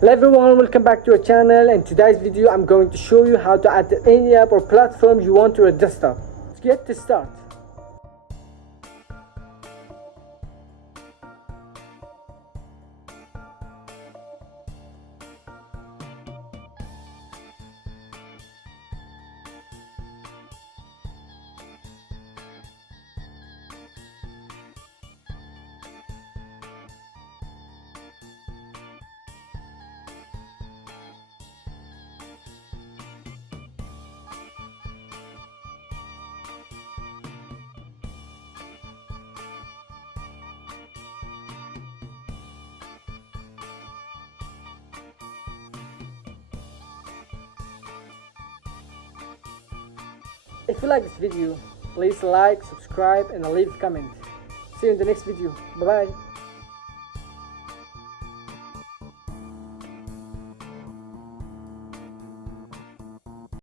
Hello everyone, welcome back to our channel. In today's video I'm going to show you how to add any app or platform you want to your desktop. Let's get to start. If you like this video, please like, subscribe and leave a comment. See you in the next video. Bye bye.